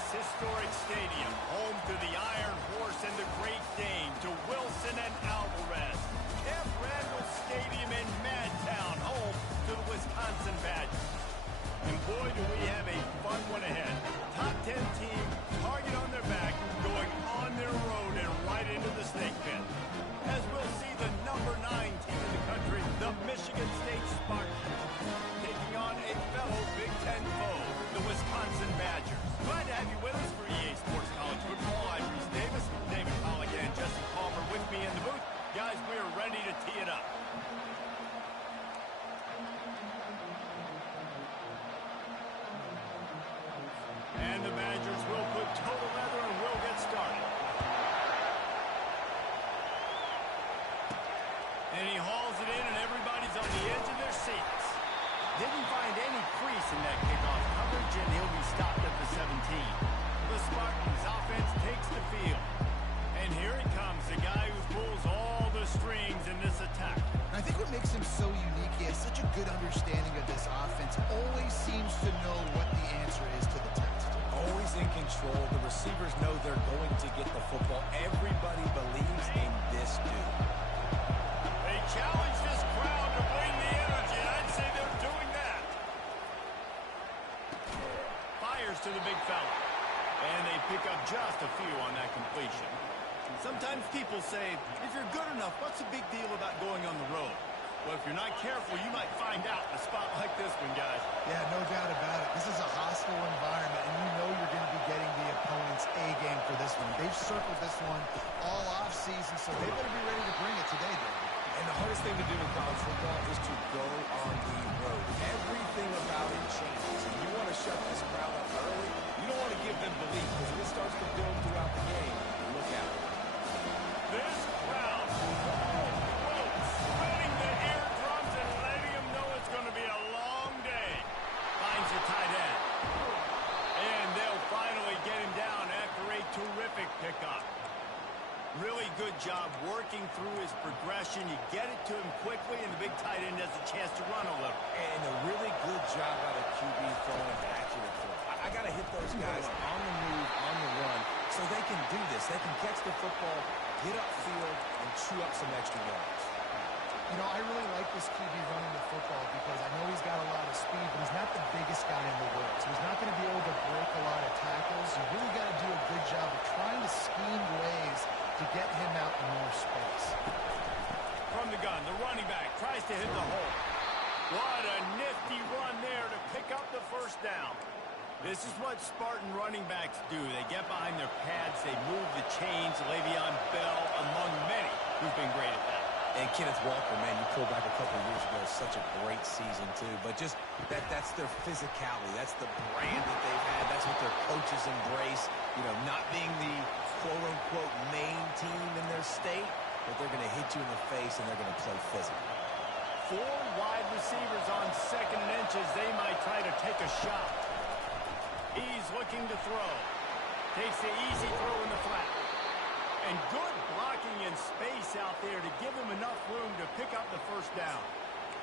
this historic stadium, home to the Iron Horse and the Great Dane, to Wilson and Alvarez. Camp Randall Stadium in Madtown, home to the Wisconsin Badgers. And boy, do we have a fun one ahead. Top 10 team, target on their back, going on their road and right into the snake pit. As we'll see the number 9 team in the country, the Michigan State Spartans, taking on a fellow Big Ten foe, the Wisconsin Badgers. Glad to have you with us for EA Sports College Football. I'm Reese Davis, David Colligan, and Justin Palmer with me in the booth. Guys, we are ready to tee it up. And the Badgers will put total leather and we'll get started. And he hauls it in and everybody's on the edge of their seats. Didn't find any crease in that kickoff coverage and he'll be stopped at the 17. The Spartans offense takes the field. And here he comes, the guy who pulls all the strings in this attack. I think what makes him so unique, he has such a good understanding of this offense. Always seems to know what the answer is to the test. Always in control. The receivers know they're going to get the football. Everybody believes in this dude. They challenge this crowd to bring the energy, and I'd say they're doing that. Fires to the big fella. And they pick up just a few on that completion. Sometimes people say, if you're good enough, what's the big deal about going on the road? Well, if you're not careful, you might find out in a spot like this one, guys. Yeah, no doubt about it. This is a hostile environment, and you know you're going to be getting the opponent's A game for this one. They've circled this one all offseason, so they better be ready to bring it today, David. And the hardest thing to do in college football is to go on the road. Everything about it changes. And you want to shut this crowd up early. You don't want to give them belief, because if it starts to build throughout the game, look out. This crowd, spreading the eardrums and letting them know it's going to be a long day. Finds a tight end. And they'll finally get him down after a terrific pickup. Really good job working through his progression. You get it to him quickly, and the big tight end has a chance to run a little. And a really good job by the QB throwing an accurate throw. I got to hit those guys on the move, on the run, so they can do this. They can catch the football, get upfield, and chew up some extra yards. You know, I really like this QB running the football because I know he's got a lot of speed, but he's not the biggest guy in the world. So he's not going to be able to break a lot of tackles. You really got to do a good job of trying to scheme ways to get him out in more space. From the gun, the running back tries to hit the hole. What a nifty run there to pick up the first down. This is what Spartan running backs do. They get behind their pads, they move the chains. Le'Veon Bell, among many, who've been great at that. And Kenneth Walker, man, you pull back a couple of years ago, such a great season, too. But just that's their physicality. That's the brand that they've had. That's what their coaches embrace. You know, not being the quote-unquote main team in their state, but they're going to hit you in the face and they're going to play physical. 4 wide receivers on 2nd and inches. They might try to take a shot. He's looking to throw. Takes the easy throw in the flat. And good blocking in space out there to give him enough room to pick up the first down.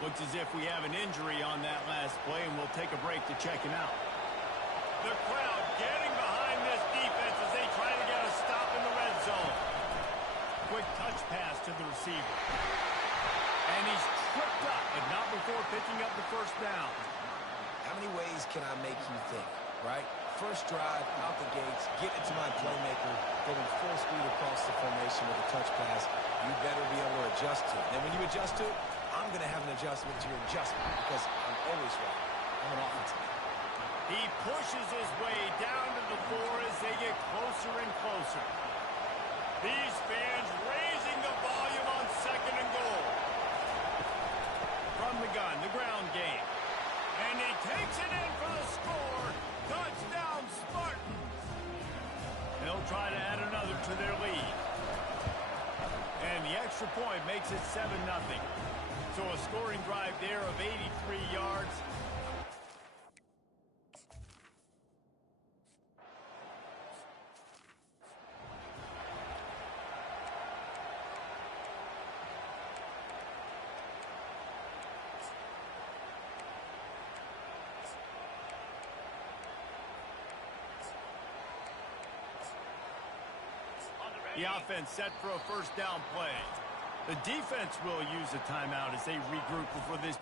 Looks as if we have an injury on that last play, and we'll take a break to check him out. The crowd getting behind this defense as they try to get a stop in the red zone. Quick touch pass to the receiver. And he's tripped up, but not before picking up the first down. How many ways can I make you think, right? First drive, out the gates, get it to my playmaker, going full speed across the formation with a touch pass. You better be able to adjust to it. And when you adjust to it, I'm going to have an adjustment to your adjustment because I'm always right. I'm an offensive guy. He pushes his way down to the 4 as they get closer and closer. These fans raising the volume on 2nd and goal. From the gun, the ground game. And he takes it in for the score. Touchdown, Spartans. They'll try to add another to their lead. And the extra point makes it 7-0. So a scoring drive there of 83 yards. The offense set for a first down play. The defense will use a timeout as they regroup before this.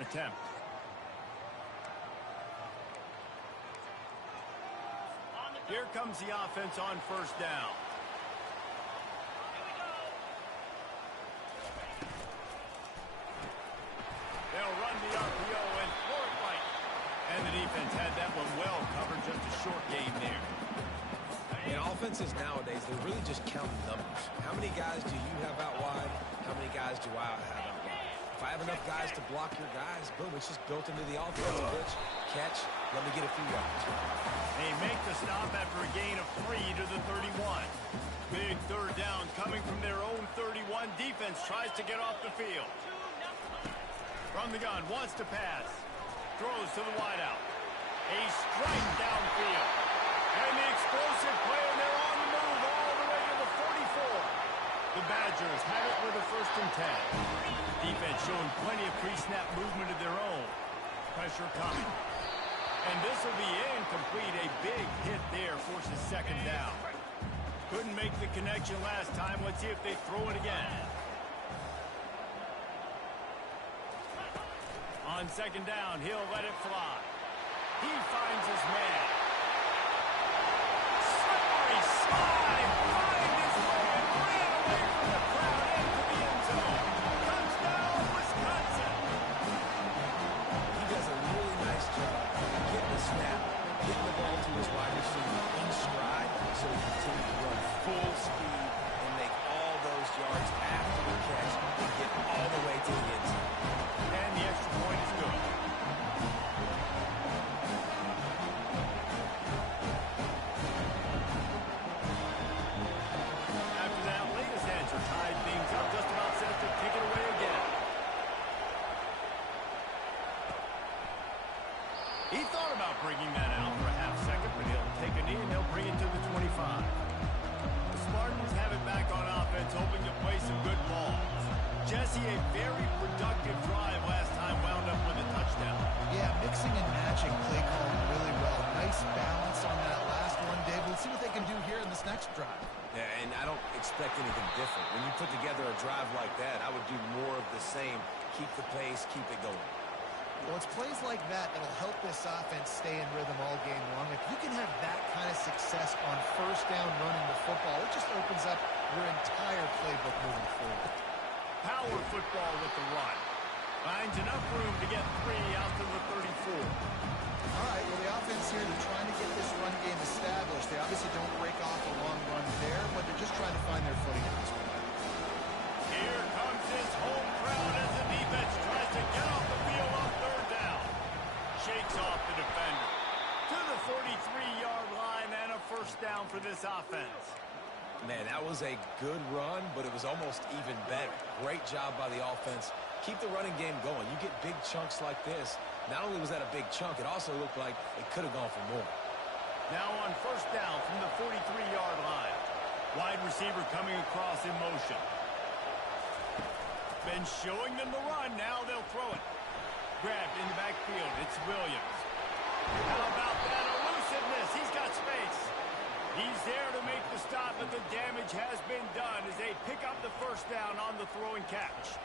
Attempt. Here comes the offense on first down. They'll run the RPO and throw it right. And the defense had that one well covered, just a short game there. In offenses nowadays, they're really just counting numbers. How many guys do you have out wide? How many guys do I have out wide? If I have enough guys to block your guys, boom, it's just built into the offense. Pitch, catch, let me get a few yards. They make the stop after a gain of 3 to the 31. Big third down coming from their own 31. Defense tries to get off the field. From the gun, wants to pass. Throws to the wideout. A strike downfield. And the explosive play, and they're on the move all the way to the 44. The Badgers have it with a 1st and 10. Defense showing plenty of pre-snap movement of their own. Pressure coming. And this will be incomplete. A big hit there forces 2nd down. Couldn't make the connection last time. Let's see if they throw it again. On 2nd down, he'll let it fly. He finds his man. Slippery slide. Find his way and ran away from the crowd into the end zone. Touchdown, Wisconsin. He does a really nice job getting the snap, getting the ball to his wide receiver in stride so he continues to run full speed and make all those yards after the catch and get all the way to the end zone. And the extra point is good. After that latest answer tied things up, just about set to kick it away again. He thought about bringing that out for a half second, but he'll take a knee and he'll bring it to the 25. The Spartans have it back on offense, hoping to play some good ball. Jesse, a very productive drive last time, wound up with a touchdown. Yeah, mixing and matching play calling really well. Nice balance on that last one, Dave. Let's see what they can do here in this next drive. Yeah, and I don't expect anything different. When you put together a drive like that, I would do more of the same. Keep the pace, keep it going. Well, it's plays like that that'll help this offense stay in rhythm all game long. If you can have that kind of success on 1st down running the football, it just opens up your entire playbook moving forward. Power football with the run. Finds enough room to get 3 out to the 34. All right, well, the offense here, they're trying to get this run game established. They obviously don't break off a long run there, but they're just trying to find their footing at this point. Here comes his home crowd as the defense tries to get off the field on 3rd down. Shakes off the defender. To the 43-yard line and a 1st down for this offense. Man, that was a good run, but it was almost even better. Great job by the offense. Keep the running game going. You get big chunks like this. Not only was that a big chunk, it also looked like it could have gone for more. Now on 1st down from the 43-yard line. Wide receiver coming across in motion. Been showing them the run. Now they'll throw it. Grabbed in the backfield. It's Williams. How about that elusiveness? He's got space. He's there to make the stop, but the damage has been done as they pick up the 1st down on the throw and catch.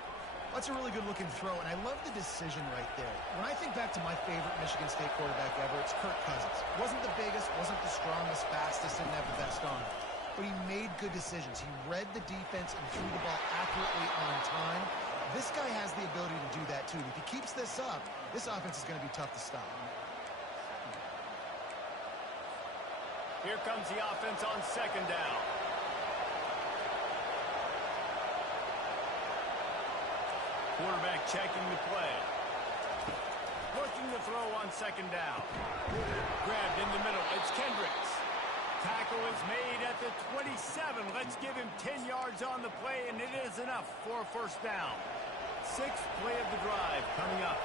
That's a really good-looking throw, and I love the decision right there. When I think back to my favorite Michigan State quarterback ever, it's Kirk Cousins. Wasn't the biggest, wasn't the strongest, fastest, didn't have the best arm. But he made good decisions. He read the defense and threw the ball accurately on time. This guy has the ability to do that, too. And if he keeps this up, this offense is going to be tough to stop. Here comes the offense on 2nd down. Quarterback checking the play. Looking to throw on 2nd down. Grabbed in the middle. It's Kendricks. Tackle is made at the 27. Let's give him 10 yards on the play, and it is enough for a 1st down. 6th play of the drive coming up.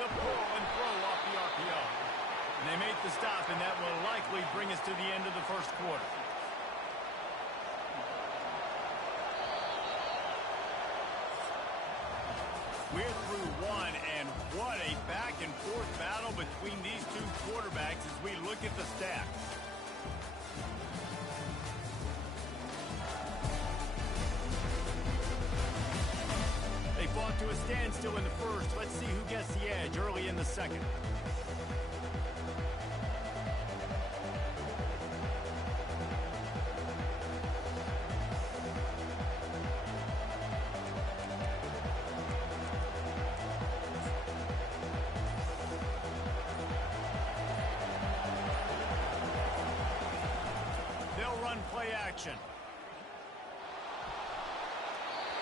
The pull and throw off the RPO. And they make the stop, and that will likely bring us to the end of the 1st quarter. We're through one, and what a back-and-forth battle between these two quarterbacks as we look at the stats. brought to a standstill in the first. Let's see who gets the edge early in the second. They'll run play action.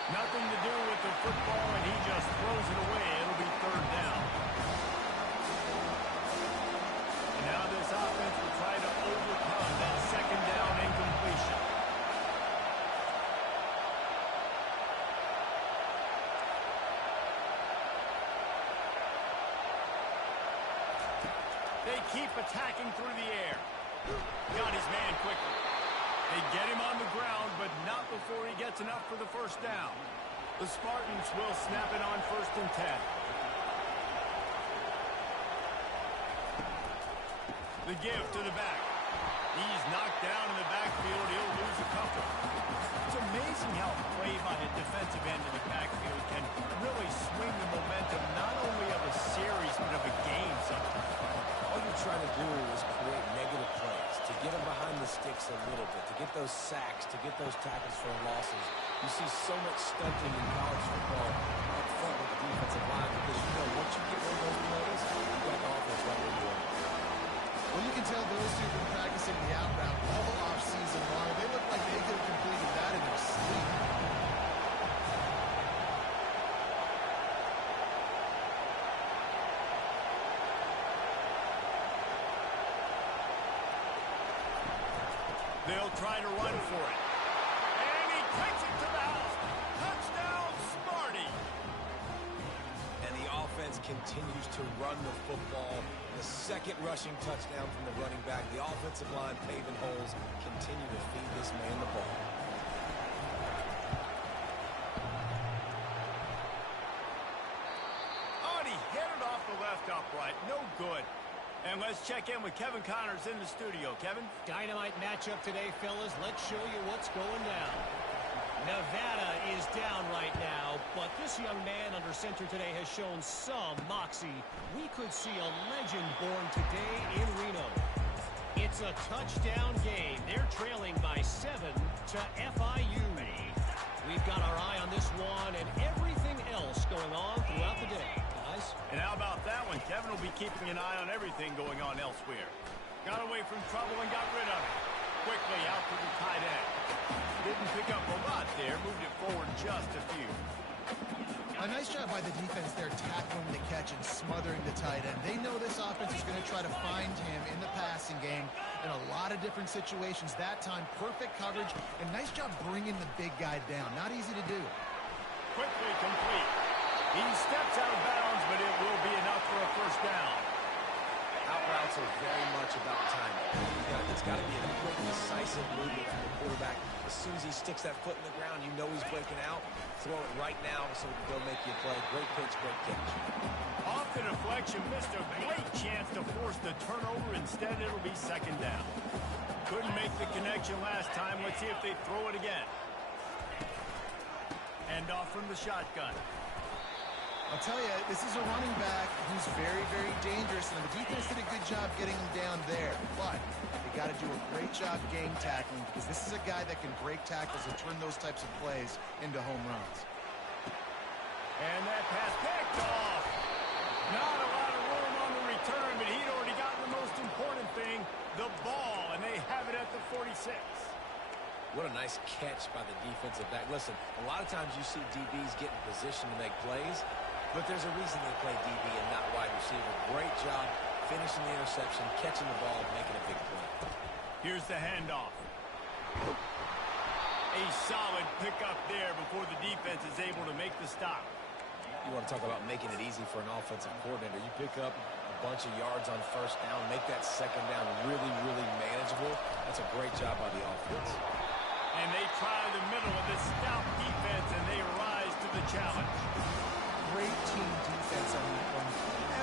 Nothing to do with the football, and he just throws it away. It'll be third down. And now this offense will try to overcome that second down incompletion. They keep attacking through the air. Got his man quickly. They get him on the ground, but not before he gets enough for the first down. The Spartans will snap it on 1st and 10. The give to the back. He's knocked down in the backfield. He'll lose a couple. It's amazing how a play by a defensive end in the backfield can really swing the momentum not only of a series, but of a game sometimes. All you're trying to do is create negative plays, to get them behind the sticks a little bit, to get those sacks, to get those tackles for losses. You see so much stunting in college football up front with the defensive line because you know once you get one of those plays, you got the offense right where you want. Well, you can tell those two have been practicing the out route all off-season long. They look like they could have completed that in their sleep. They'll try to run for it. And he takes it to the house. Touchdown, Sparty. And the offense continues to run the football. The second rushing touchdown from the running back. The offensive line paving holes. Continue to feed this man the ball. Oh, and he hit it off the left upright. No good. And let's check in with Kevin Connors in the studio. Kevin? Dynamite matchup today, fellas. Let's show you what's going down. Nevada is down right now, but this young man under center today has shown some moxie. We could see a legend born today in Reno. It's a touchdown game. They're trailing by 7 to FIU. We've got our eye on this one and everything else going on throughout the day. Guys? And how about that one? Kevin will be keeping an eye on everything going on elsewhere. Got away from trouble and got rid of it. Quickly out to the tight end. Didn't pick up a lot there. Moved it forward just a few. A nice job by the defense there tackling the catch and smothering the tight end. They know this offense is going to try to find him in the passing game in a lot of different situations. That time, perfect coverage, and nice job bringing the big guy down. Not easy to do. Quickly complete. He steps out of bounds, but it will be enough for a first down. Out routes are very much about timing. It's got to be a quick, decisive movement from the quarterback. As soon as he sticks that foot in the ground, you know he's breaking out. Throw it right now so they'll make you a play. Great pitch, great catch. Off the deflection, missed a great chance to force the turnover. Instead, it'll be second down. Couldn't make the connection last time. Let's see if they throw it again. Hand off from the shotgun. I'll tell you, this is a running back who's very, very dangerous, and the defense did a good job getting him down there. But they got to do a great job game tackling because this is a guy that can break tackles and turn those types of plays into home runs. And that pass picked off. Not a lot of room on the return, but he'd already gotten the most important thing, the ball, and they have it at the 46. What a nice catch by the defensive back. Listen, a lot of times you see DBs get in position to make plays, but there's a reason they play DB and not wide receiver. Great job finishing the interception, catching the ball, making a big play. Here's the handoff. A solid pickup there before the defense is able to make the stop. You want to talk about making it easy for an offensive coordinator. You pick up a bunch of yards on first down, make that second down really, really manageable. That's a great job by the offense. And they try the middle of this stout defense, and they rise to the challenge. Great team defense on that one.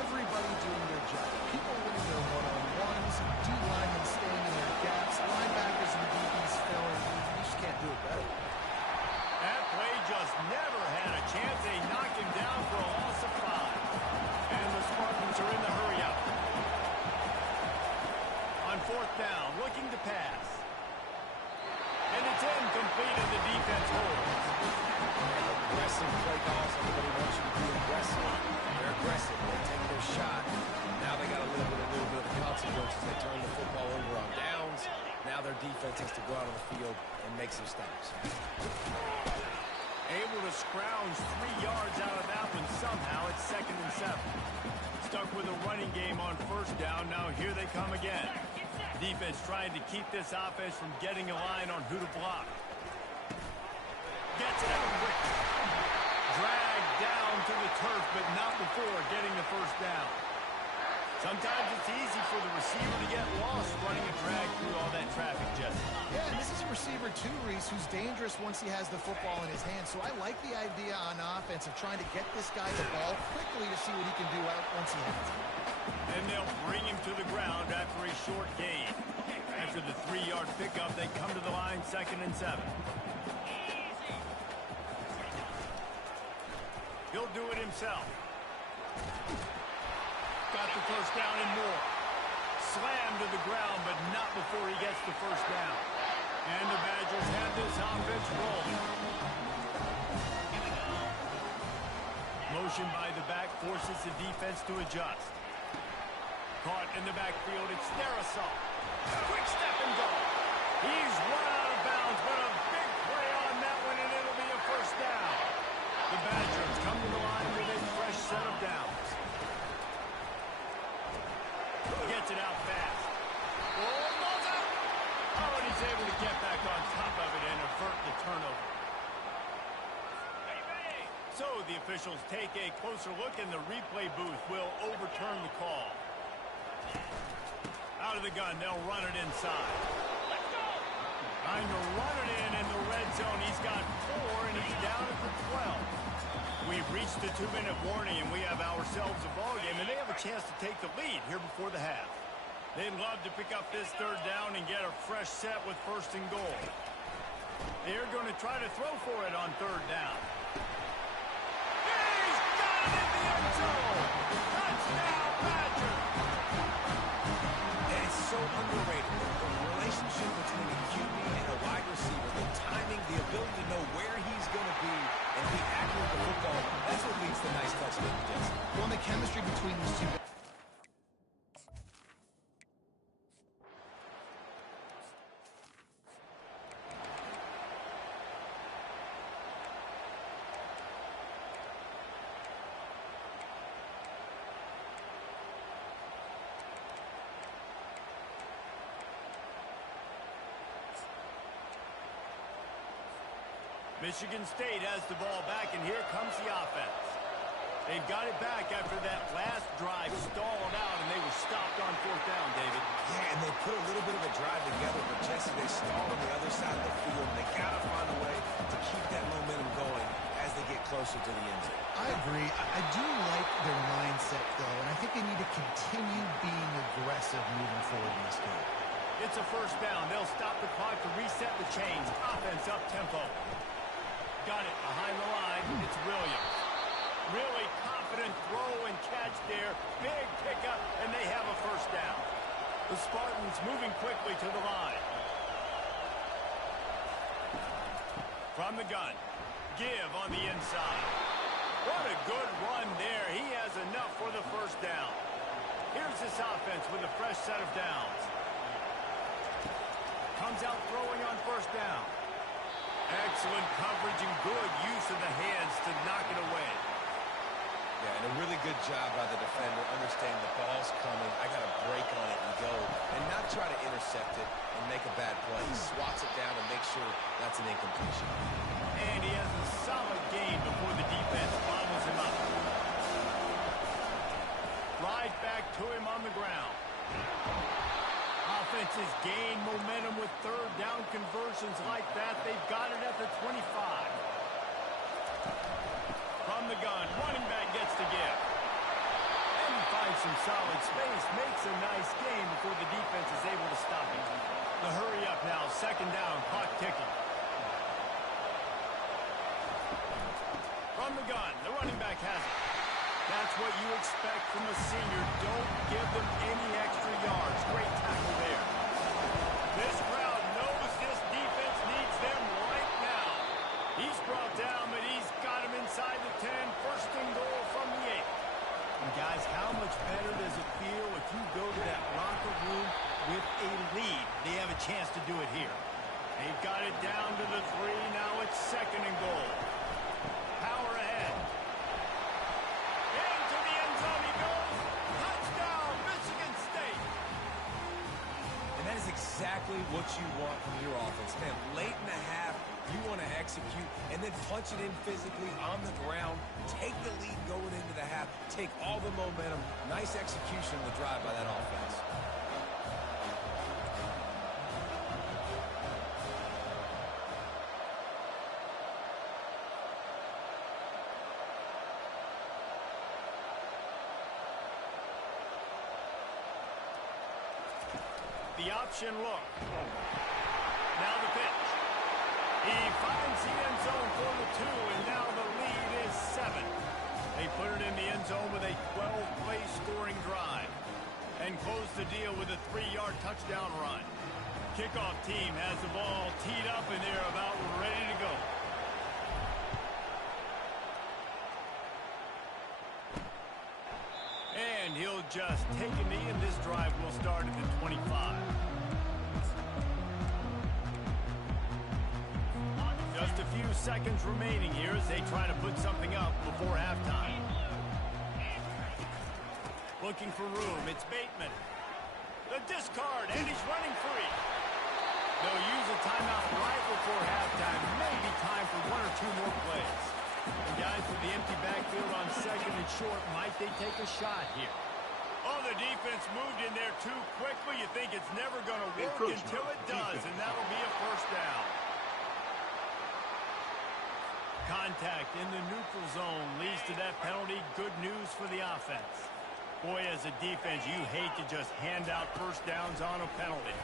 Everybody doing their job. People winning their one-on-ones, D-linemen staying in their gaps, linebackers and DBs filling. You just can't do it better. That play just never had a chance. A knock and incomplete and the defense holds. Aggressive play calls. Everybody wants you to be aggressive. They're aggressive. They take their shot. Now they got to live with a little bit of the consequences. They turn the football over on downs. Now their defense has to go out on the field and make some stops. Able to scrounge 3 yards out of that one somehow. It's 2nd and 7. Stuck with a running game on first down. Now here they come again. Defense trying to keep this offense from getting a line on who to block. Gets it out quick. Dragged down to the turf, but not before getting the first down. Sometimes it's easy for the receiver to get lost running a drag through all that traffic, Jesse. Yeah, and this is a receiver too, Reese, who's dangerous once he has the football in his hands. So I like the idea on offense of trying to get this guy the ball quickly to see what he can do out once he has it. And they'll bring him to the ground after a short gain. After the 3-yard pickup, they come to the line 2nd and 7. He'll do it himself. Got the first down and more. Slammed to the ground, but not before he gets the first down. And the Badgers have this offense rolling. Motion by the back forces the defense to adjust. Caught in the backfield, it's Darisaw. Quick step and go. He's run out of bounds, but a big play on that one, and it'll be a first down. The Badgers come to the line with a fresh set of downs. Gets it out fast. Oh, ball's out. Oh, and he's able to get back on top of it and avert the turnover. So the officials take a closer look, and the replay booth will overturn the call. Out of the gun, they'll run it inside. Trying to run it in the red zone. He's got 4, and he's down at the 12. We've reached the 2-minute warning, and we have ourselves a ball game, and they have a chance to take the lead here before the half. They'd love to pick up this 3rd down and get a fresh set with 1st and goal. They're going to try to throw for it on 3rd down. He's got it in the end zone! Touchdown, Badger! And it's so underrated. The relationship between a QB and a wide receiver, the timing, the ability to know where he's going to be and be accurate with the football, that's what leads to nice touchdowns, Jesse. Well, the chemistry between these two guys. Michigan State has the ball back, and here comes the offense. They've got it back after that last drive stalled out, and they were stopped on 4th down, David. Yeah, and they put a little bit of a drive together, but Jesse, they stalled on the other side of the field, and they got to find a way to keep that momentum going as they get closer to the end zone. I agree. I do like their mindset, though, and I think they need to continue being aggressive moving forward in this game. It's a 1st down. They'll stop the clock to reset the chains. Offense up tempo. Got it behind the line. It's Williams. Really confident throw and catch there. Big pickup, and they have a 1st down. The Spartans moving quickly to the line. From the gun. Give on the inside. What a good run there. He has enough for the 1st down. Here's this offense with a fresh set of downs. Comes out throwing on 1st down. Excellent coverage and good use of the hands to knock it away. Yeah, and a really good job by the defender, understanding the ball's coming. I got to break on it and go, and not try to intercept it and make a bad play. He swats it down and makes sure that's an incompletion. And he has a solid gain before the defense bobbles him up. Right back to him on the ground. Offenses gain momentum with 3rd down conversions like that. They've got it at the 25. From the gun, running back gets to give. And he finds some solid space, makes a nice gain before the defense is able to stop him. The hurry up now, 2nd down, clock ticking. From the gun, the running back has it. That's what you expect from a senior. Don't give them any extra yards. Great tackle there. This crowd knows this defense needs them brought down, but he's got him inside the 10. First and goal from the 8. And guys, how much better does it feel if you go to that locker room with a lead? They have a chance to do it here. They've got it down to the 3. Now it's second and goal. Power ahead. Into the end zone he goes. Touchdown, Michigan State. And that is exactly what you want from your offense. Man, late in the half, you want to execute and then punch it in physically on the ground. Take the lead going into the half. Take all the momentum. Nice execution of the drive by that offense. The option look. Now the pitch. He finds the end zone for the 2, and now the lead is 7. They put it in the end zone with a 12-play scoring drive and close the deal with a 3-yard touchdown run. Kickoff team has the ball teed up, and they're about ready to go. And he'll just take a knee, and this drive will start at the 25. Just a few seconds remaining here as they try to put something up before halftime. Looking for room. It's Bateman. The discard, and he's running free. They'll use a timeout right before halftime. Maybe time for 1 or 2 more plays. And guys, with the empty backfield on second and short, might they take a shot here? Oh, the defense moved in there too quickly. You think it's never going to work until it does, and that'll be a first down. Contact in the neutral zone leads to that penalty. Good news for the offense. Boy, as a defense, you hate to just hand out first downs on a penalty.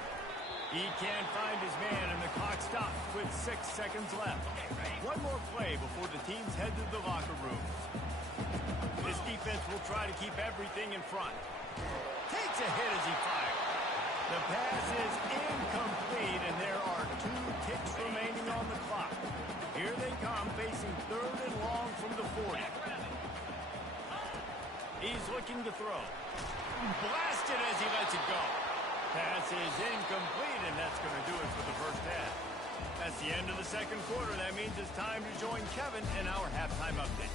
He can't find his man, and the clock stops with 6 seconds left. One more play before the teams head to the locker rooms. This defense will try to keep everything in front. Takes a hit as he fires. The pass is incomplete, and there are 2 ticks remaining on the clock. Here they come, facing 3rd and long from the 40. He's looking to throw. Blasted as he lets it go. Pass is incomplete, and that's going to do it for the first half. That's the end of the second quarter. That means it's time to join Kevin in our halftime update.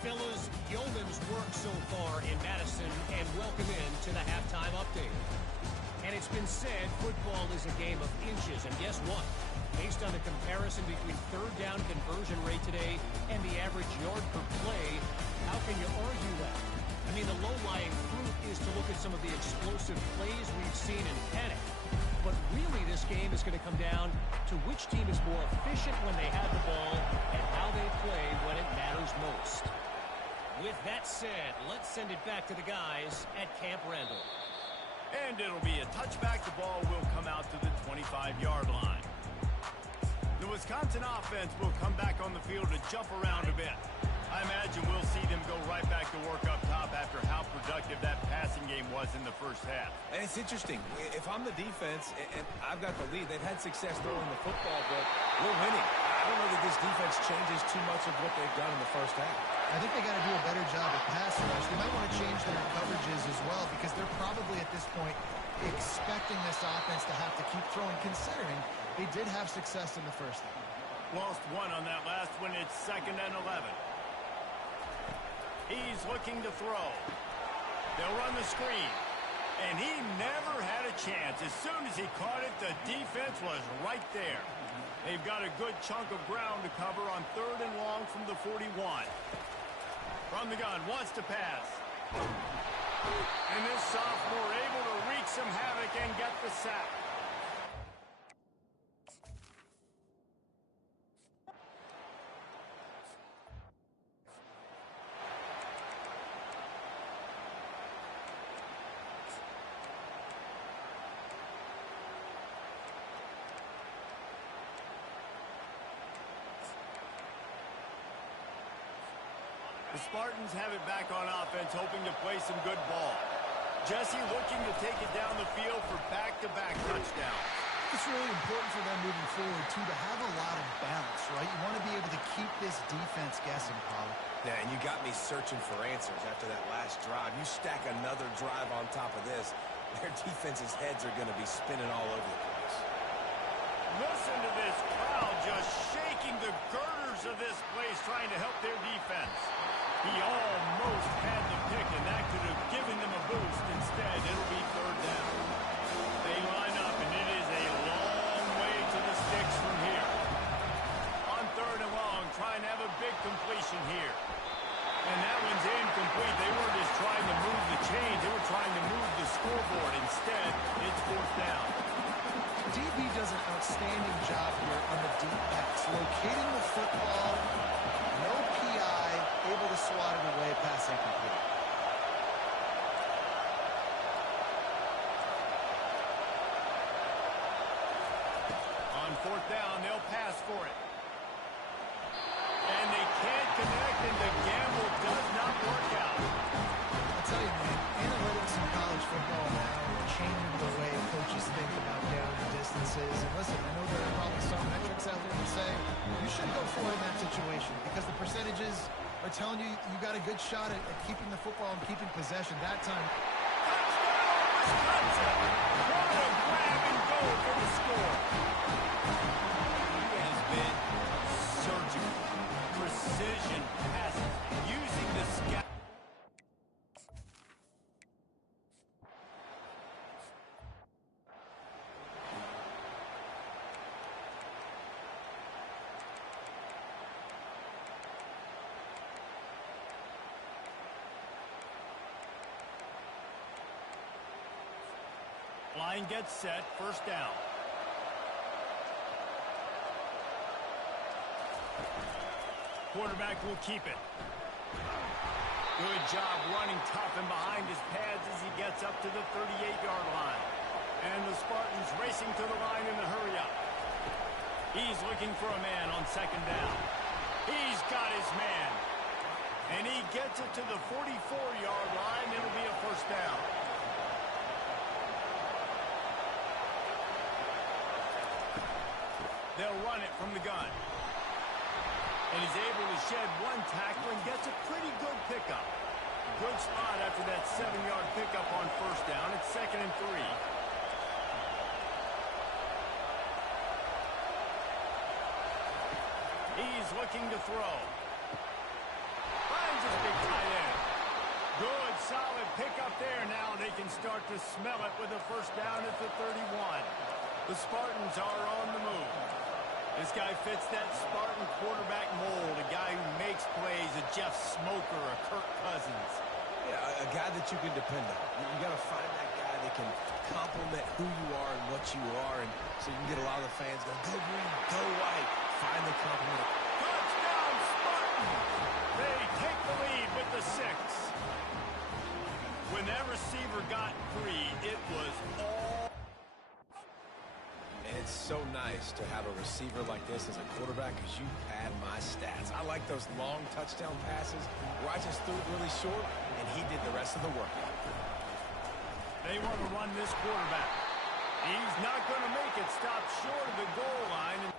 Fellas, yeoman's work so far in Madison, and welcome in to the halftime update. And it's been said football is a game of inches, and guess what? Based on the comparison between third down conversion rate today and the average yard per play, how can you argue that? I mean, the low-lying fruit is to look at some of the explosive plays we've seen and panic. But really, this game is going to come down to which team is more efficient when they have the ball and how they play when it matters most. With that said, let's send it back to the guys at Camp Randall. And it'll be a touchback. The ball will come out to the 25-yard line. The Wisconsin offense will come back on the field to jump around a bit. I imagine we'll see them go right back to work up top after how productive that passing game was in the first half. And it's interesting. If I'm the defense and I've got the lead, they've had success throwing the football, but we're winning. I don't know that this defense changes too much of what they've done in the first half. I think they got to do a better job at pass rush. They might want to change their coverages as well because they're probably at this point expecting this offense to have to keep throwing, considering they did have success in the first half. Lost 1 on that last one. It's 2nd and 11. He's looking to throw. They'll run the screen. And he never had a chance. As soon as he caught it, the defense was right there. They've got a good chunk of ground to cover on 3rd and long from the 41. From the gun, wants to pass. And this sophomore able to wreak some havoc and get the sack. The Spartans have it back on offense, hoping to play some good ball. Jesse looking to take it down the field for back-to-back touchdowns. it's really important for them moving forward, too, to have a lot of balance, right? You want to be able to keep this defense guessing, Pollard. Yeah, and you got me searching for answers after that last drive. You stack another drive on top of this, their defense's heads are going to be spinning all over the place. Listen to this crowd just shaking the girders of this place trying to help their defense. He almost had the pick, and that could have given them a boost. Instead, it'll be third down. They line up, and it is a long way to the sticks from here. On third and long, trying to have a big completion here. And that one's incomplete. They weren't just trying to move the chains. They were trying to move the scoreboard. Instead, it's fourth down. DB does an outstanding job here on the deep pass, locating the football, no PI, able to swat it away, pass incomplete. On fourth down, they'll pass for it. And they can't connect, and the gamble does not work out. I'll tell you, man, analytics in college football now are changing the way coaches think about down and distances. And listen, I know there are probably some metrics out there that say you should go for it in that situation because the percentages are telling you you got a good shot at keeping the football and keeping possession. That time, Touchdown, Wisconsin! What a grab and go for the score. He has been surgical. Precision passes, using the scout. Line gets set, first down. Quarterback will keep it. Good job running tough and behind his pads as he gets up to the 38-yard line. And the Spartans racing to the line in a hurry up. He's looking for a man on second down. He's got his man. And he gets it to the 44-yard line. It'll be a first down. They'll run it from the gun. And he's able to shed one tackle and gets a pretty good pickup. Good spot after that 7-yard pickup on first down. It's 2nd and 3. He's looking to throw. Finds his big tight end. Good, solid pickup there. Now they can start to smell it with a first down at the 31. The Spartans are on the move. This guy fits that Spartan quarterback mold, a guy who makes plays, a Jeff Smoker, a Kirk Cousins. Yeah, a guy that you can depend on. You got to find that guy that can complement who you are and what you are, and so you can get a lot of the fans going, go green, go white, find the compliment. Touchdown, Spartan! They take the lead with the 6. When that receiver got free, it was all... It's so nice to have a receiver like this as a quarterback because you pad my stats. I like those long touchdown passes where I just threw it really short and he did the rest of the work. They want to run this quarterback. He's not going to make it stop short of the goal line.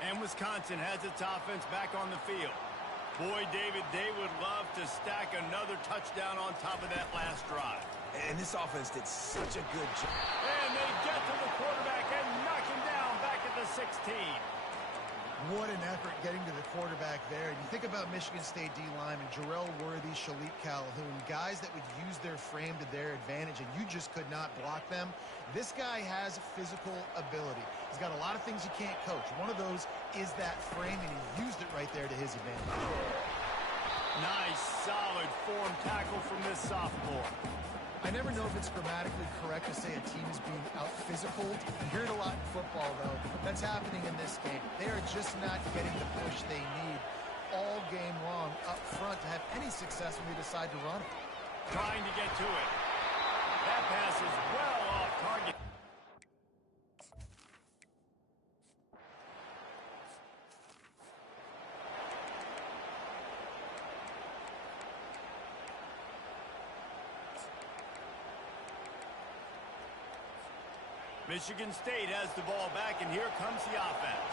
And Wisconsin has its offense back on the field. Boy, David, they would love to stack another touchdown on top of that last drive. And this offense did such a good job. And they get to the quarterback and knock him down back at the 16. what an effort getting to the quarterback there. And you think about Michigan State D-linemen, Jarrell Worthy, Shalik Calhoun, guys that would use their frame to their advantage, and you just could not block them. This guy has physical ability. He's got a lot of things you can't coach. One of those is that frame, and he used it right there to his advantage. Nice, solid form tackle from this sophomore. I never know if it's grammatically correct to say a team is being out-physical. You hear it a lot in football, though. That's happening in this game. They are just not getting the push they need all game long up front to have any success when they decide to run it. Trying to get to it. That pass is well off target. Michigan State has the ball back, and here comes the offense.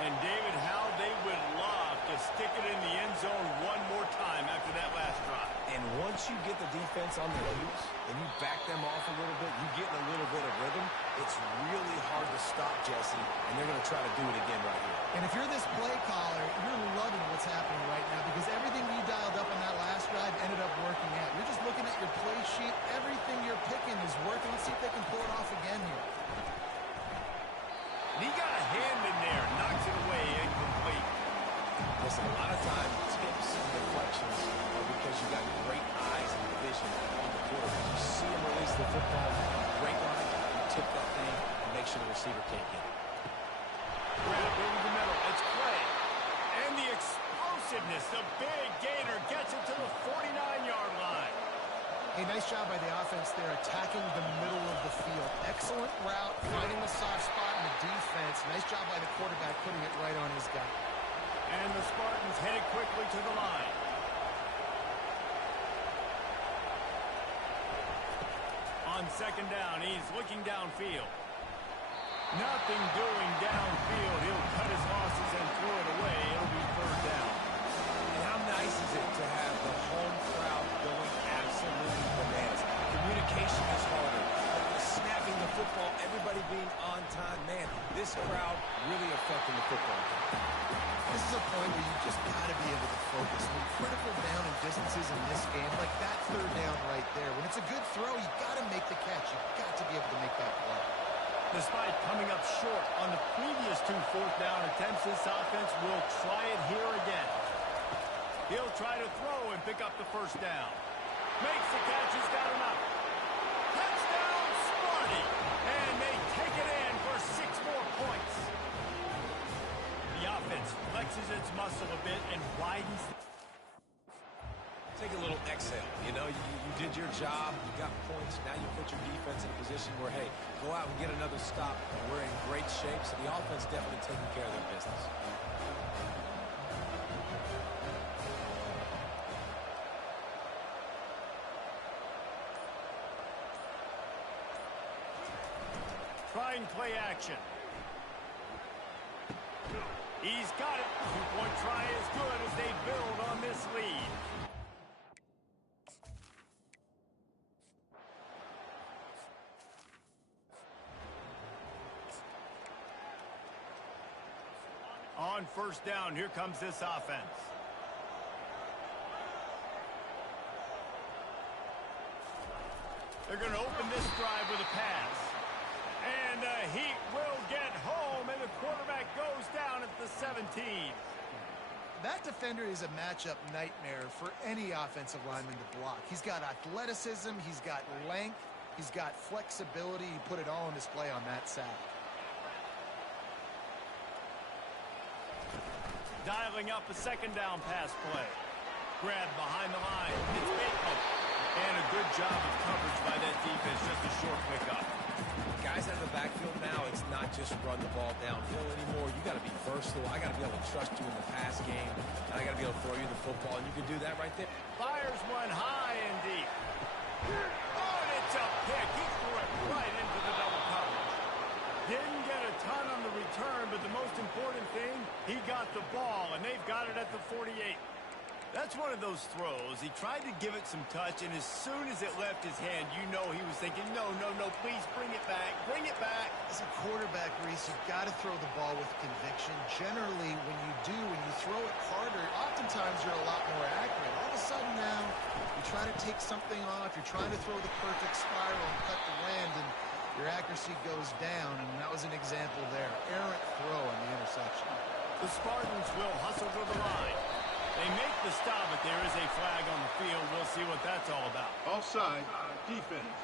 And, David, how they would love to stick it in the end zone one more time after that last drive. And once you get the defense on their heels and you back them off a little bit, you get in a little bit of rhythm, it's really hard to stop, Jesse, and they're going to try to do it again right here. And if you're this play caller, you're loving what's happening right now because everything you dialed up on that last drive ended up working out. You're just looking at your play sheet. Everything you're picking is working. Let's see if they can pull it off again here. And he got a hand in there, knocks it away, incomplete. Listen, a lot of times tips and deflections are because you got great eyes and vision on the quarterback. You see him release the football, great line, you tip that thing, and make sure the receiver can't get it. Grab over the middle, it's Clay. And the explosiveness, the big gainer gets it to the 49-yard line. Hey, nice job by the offense there, attacking the middle of the field. Excellent route, finding the soft spot in the defense. Nice job by the quarterback, putting it right on his guy. And the Spartans headed quickly to the line. On second down, he's looking downfield. Nothing doing downfield. He'll cut his losses and throw it away. It'll be third down. And how nice is it to have the home crowd going absolutely bananas? Communication is harder. The snapping the football, everybody being on time. Man, this crowd really affecting the football game. This is a point where you just got to be able to focus. When critical down and distances in this game, like that third down right there, when it's a good throw, you got to make the catch. You got to be able to make that play. Despite coming up short on the previous 2 fourth down attempts, this offense will try it here again. He'll try to throw and pick up the first down. Makes the catch, he's got enough. Touchdown, Sparty! And they take it in for 6 more points. The offense flexes its muscle a bit and widens. Take a little exhale. You know, you did your job. You got points. Now you put your defense in a position where, hey, go out and get another stop. We're in great shape, so the offense definitely taking care of their business. Try and play action. He's got it. 2-point try is good as they build on this lead. On first down, here comes this offense. They're going to open this drive with a pass. And the Heat will get home, and the quarterback goes down at the 17. That defender is a matchup nightmare for any offensive lineman to block. He's got athleticism, he's got length, he's got flexibility. He put it all on display on that sack. Dialing up a second down pass play. Grab behind the line. It's Bateman. And a good job of coverage by that defense. Just a short pickup. Guys out of the backfield now, it's not just run the ball downhill anymore. You got to be versatile. I got to be able to trust you in the pass game. And I got to be able to throw you the football. And you can do that right there. Fires one high and deep. Oh, and it's a pick. He threw it right into the double coverage. Didn't get a ton on the return, but the most important thing, he got the ball, and they've got it at the 48. That's one of those throws. He tried to give it some touch, and as soon as it left his hand, you know he was thinking, no, no, no, please bring it back. Bring it back. As a quarterback, Reese, you've got to throw the ball with conviction. Generally, when you throw it harder, oftentimes you're a lot more accurate. All of a sudden now, you try to take something off, you're trying to throw the perfect spiral and cut the wind, and your accuracy goes down, and that was an example there. Errant throw on the interception. The Spartans will hustle to the line. They make the stop, but there is a flag on the field. We'll see what that's all about. Offside, defense.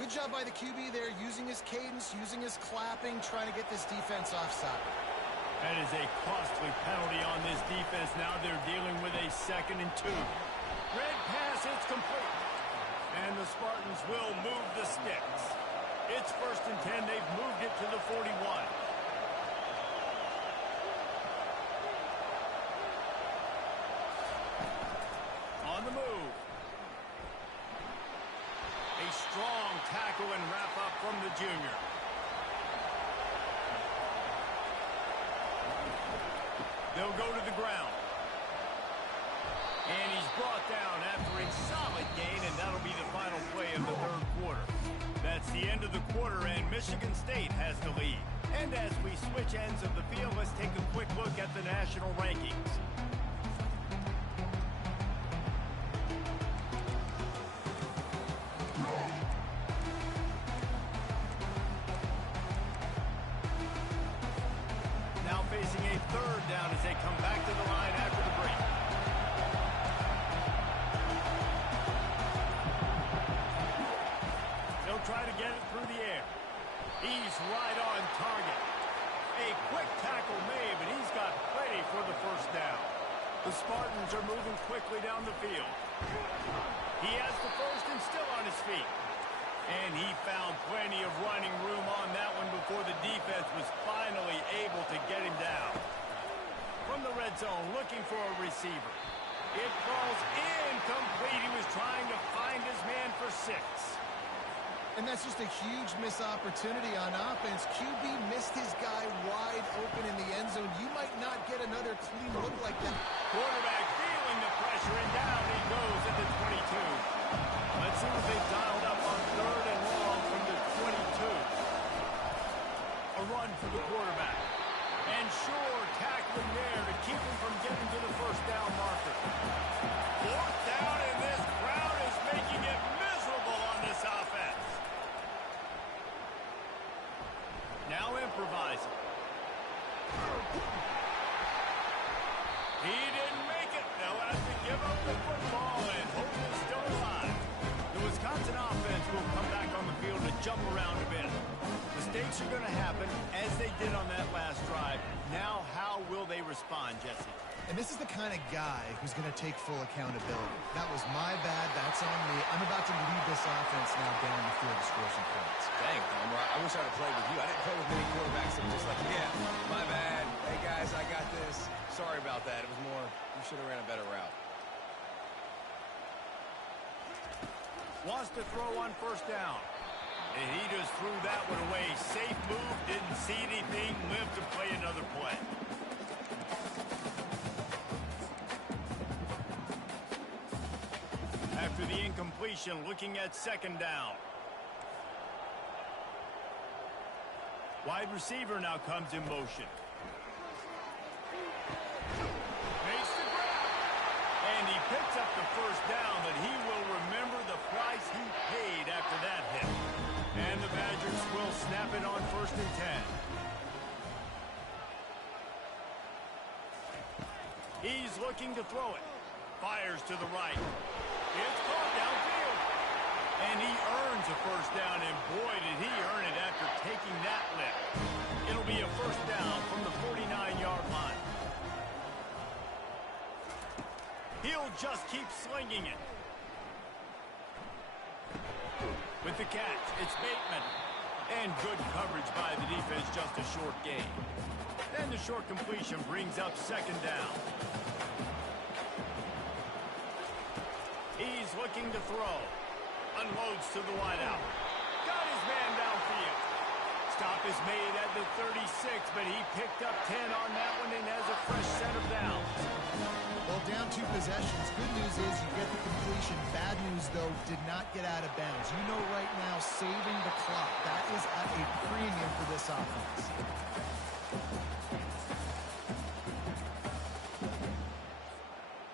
Good job by the QB there, using his cadence, using his clapping, trying to get this defense offside. That is a costly penalty on this defense. Now they're dealing with a 2nd and 2. Red pass, it's complete. And the Spartans will move the sticks. It's 1st and 10. They've moved it to the 41. On the move. A strong tackle tackle and wrap up from the junior. They'll go to the ground. And he's brought down after a solid gain, and that'll be the final play of the third quarter. That's the end of the quarter, and Michigan State has the lead. And as we switch ends of the field, let's take a quick look at the national rankings. Now facing a third down as they come back to the line after the break. They'll try to get it through the air. He's right on target. A quick tackle made, but he's got plenty for the first down. The Spartans are moving quickly down the field. He has the first and still on his feet. And he found plenty of running room on that one before the defense was finally able to get him down. From the red zone, looking for a receiver. It falls incomplete. He was trying to find his man for 6. And that's just a huge missed opportunity on offense. QB missed his guy wide open in the end zone. You might not get another clean look like that. Quarterback feeling the pressure, and down he goes at the 22. Let's see what they've dialed up on third and long from the 22. A run for the quarterback. And sure, tackling there to keep him from getting to the first down marker. Fourth down, and this crowd is making it miserable on this offense. Now improvising. He didn't make it. They'll have to give up the football, and hope is still alive. The Wisconsin offense will come back on the field and jump around a bit. Mistakes are going to happen, as they did on that last drive. Now, how will they respond, Jesse? And this is the kind of guy who's going to take full accountability. That was my bad. That's on me. I'm about to lead this offense now down the field to score some points. Dang, Homer, I wish I'd have played with you. I didn't play with many quarterbacks that were just like, yeah, my bad. Hey, guys, I got this. Sorry about that. It was more, you should have ran a better route. Wants to throw on first down. And he just threw that one away. Safe move, didn't see anything, lived to play another play. After the incompletion, looking at second down. Wide receiver now comes in motion. Makes the grab. And he picks up the first down, but he will remember the price he paid after that hit. And the Badgers will snap it on first and 10. He's looking to throw it. Fires to the right. It's caught downfield. And he earns a first down, and boy, did he earn it after taking that lift. It'll be a first down from the 49-yard line. He'll just keep slinging it. With the catch, it's Bateman. And good coverage by the defense, just a short gain. And the short completion brings up second down. He's looking to throw. Unloads to the wideout. Got his man downfield. Stop is made at the 36, but he picked up 10 on that one and has a fresh set of downs. Well, down 2 possessions. Good news is you get the completion. Bad news, though, did not get out of bounds. You know right now, saving the clock. That is at a premium for this offense.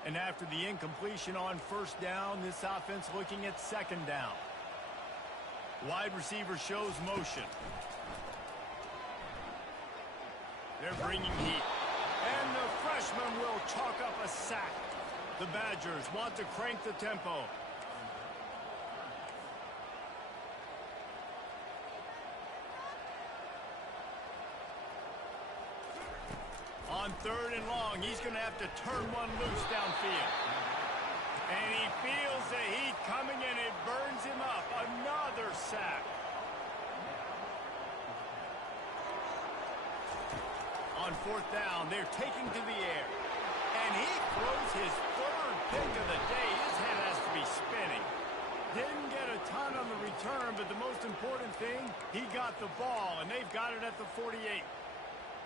And after the incompletion on first down, this offense looking at second down. Wide receiver shows motion. They're bringing heat. And the freshman will chalk up a sack. The Badgers want to crank the tempo. On third and long, he's going to have to turn one loose downfield. And he feels the heat coming, and it burns him up. Another sack. On fourth down, they're taking to the air. And he throws his third pick of the day. His head has to be spinning. Didn't get a a ton on the return, but the most important thing, he got the ball, and they've got it at the 48.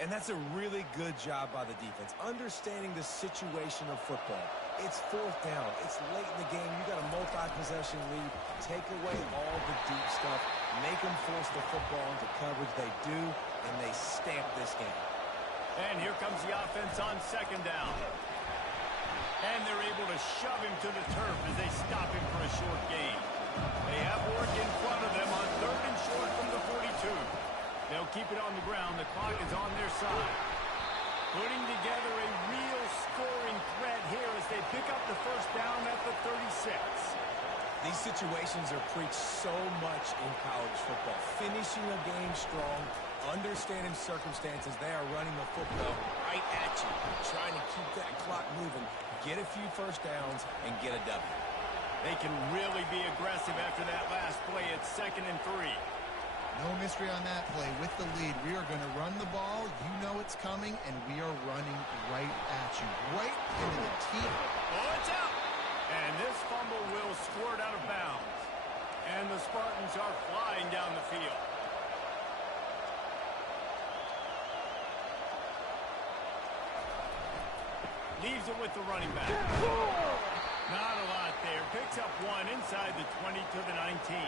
And that's a really good job by the defense, understanding the situation of football. It's fourth down. It's late in the game. You got a multi-possession lead. Take away all the deep stuff. Make them force the football into coverage. They do, and they stamp this game. And here comes the offense on second down. And they're able to shove him to the turf as they stop him for a short gain. They have work in front of them on third and short from the 42. They'll keep it on the ground. The clock is on their side. Putting together a real scoring threat here as they pick up the first down at the 36. These situations are preached so much in college football. Finishing a game strong, understanding circumstances. They are running the football right at you, trying to keep that clock moving, get a few first downs, and get a W. They can really be aggressive after that last play. It's 2nd and 3. No mystery on that play. With the lead, we are going to run the ball. You know it's coming, and we are running right at you. Right into the teeth. Oh, it's out! And this fumble will squirt out of bounds. And the Spartans are flying down the field. Leaves it with the running back. Not a lot there. Picks up one inside the 20 to the 19.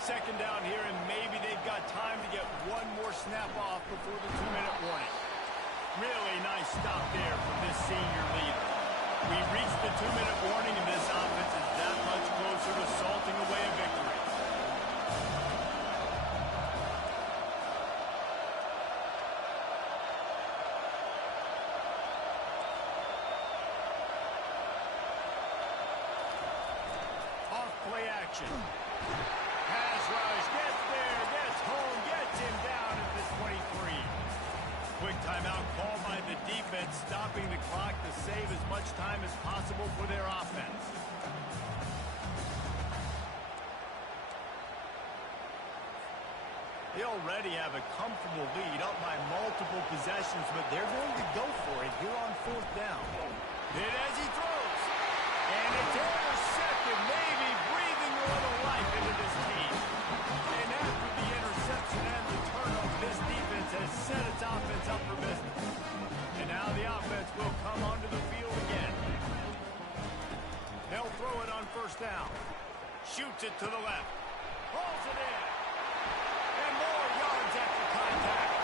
Second down here, and maybe they've got time to get one more snap off before the 2-minute warning. Really nice stop there from this senior leader. We've reached the 2-minute warning, and this offense is that much closer to salting away a victory. Off play action. Pass rush, gets there, gets home, gets him down at the 23. Quick timeout called by the defense, stopping the clock to save as much time as possible for their offense. They already have a comfortable lead up by multiple possessions, but they're going to go for it here on 4th down. Hit as he throws. And it's intercepted, maybe breathing a little life into this team. And after the interception and the turnover, this defense has set its offense up for business. And now the offense will come onto the field again. They'll throw it on 1st down. Shoots it to the left. Pulls it in. And more yards after contact.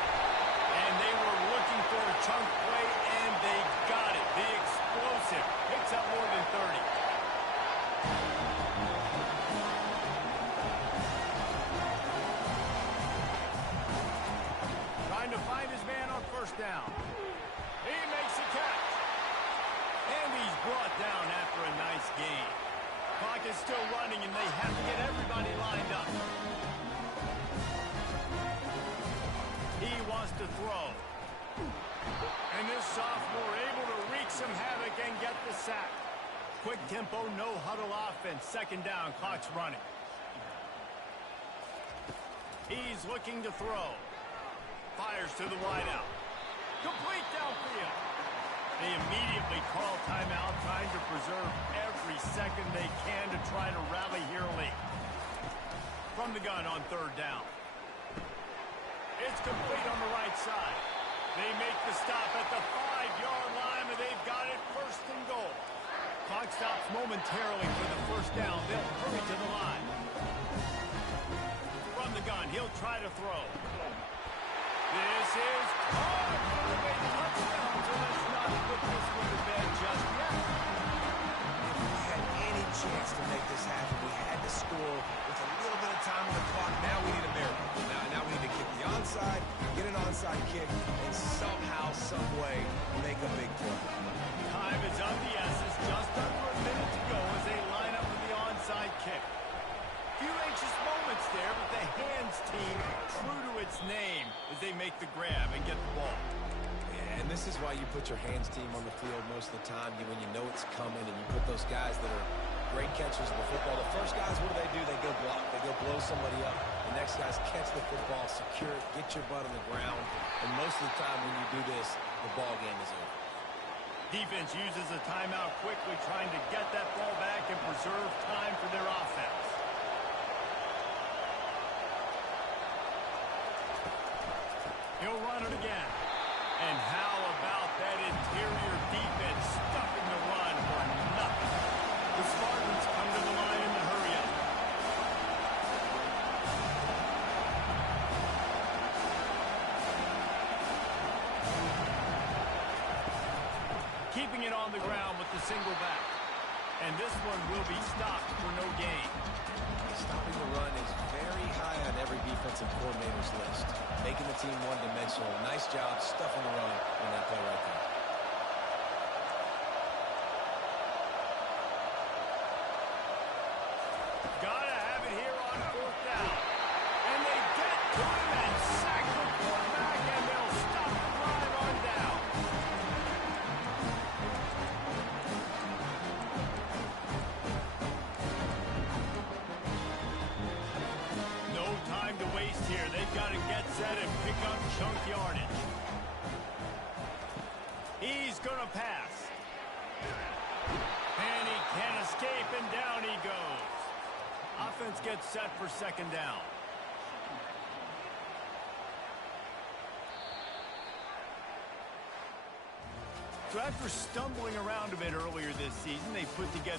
And they were looking for a chunk play, and they got it. The explosive picks up more than 30. Trying to find his man on 1st down. He makes the catch. And he's brought down after a nice gain. Clock is still running, and they have to get everybody lined up. He wants to throw. And this sophomore able to wreak some havoc and get the sack. Quick tempo, no huddle offense. 2nd down, clock's running. He's looking to throw. Fires to the wideout. Complete downfield. They immediately call timeout, trying to preserve every second they can to try to rally here late. From the gun on 3rd down. It's complete on the right side. They make the stop at the 5-yard line, and they've got it 1st and goal. Clock stops momentarily for the 1st down. They'll hurry to the line. From the gun, he'll try to throw. This is caught for a touchdown, so let's not put this one to bed just yet. If we had any chance to make this happen, we had to score with a little bit of time on the clock. Now we need a miracle. Now we need to kick the onside, get an onside kick, and somehow, some way, make a big play. Time is of the essence. Just under a minute to go as they line up for the onside kick. Few anxious moments there, but the hands team true to its name as they make the grab and get the ball. Yeah, and this is why you put your hands team on the field most of the time when you know it's coming, and you put those guys that are great catchers of the football. The first guys, what do? They go block. They go blow somebody up. The next guys catch the football, secure it, get your butt on the ground. And most of the time when you do this, the ball game is over. Defense uses a timeout quickly, trying to get that ball back and preserve time for their offense. keeping it on the ground with the single back. And this one will be stopped for no gain. Stopping the run is very high on every defensive coordinator's list. Making the team one-dimensional. Nice job stuffing the run on that play right there. Gotta have it here on 4th down. And they get to him and sack the quarterback, and they'll stop the drive on down. No time to waste here. They've got to get set and pick up chunk yardage. He's going to pass. And he can't escape, and down he goes. Offense gets set for 2nd down. So after stumbling around a bit earlier this season, they put together